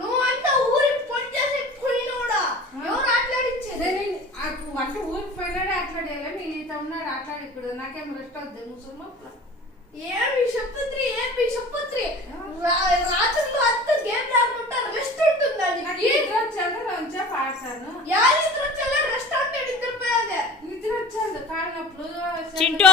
నువ్వు అంతా ఊరికి ఫోన్ చేసి పుల్లోడా ఎవరు ఆటలాడించేది అంటే ఊరికి పోయినాడే ఆటలాడేలా నేను ఉన్నాడు ఇప్పుడు నాకేం రెస్ట్ అవుద్ది ముసలి మొక్కలు ఏమి చెప్పుత్రి ఏమి అత్త గేమ్ రాకుంటా రెస్ట్ ఉంటుంది అది వచ్చాను నుంచే పాడతాను యాలు ఇద్దరు వచ్చాలో రెస్ట్ నిద్ర వచ్చాను కానీ అప్పుడు చింటో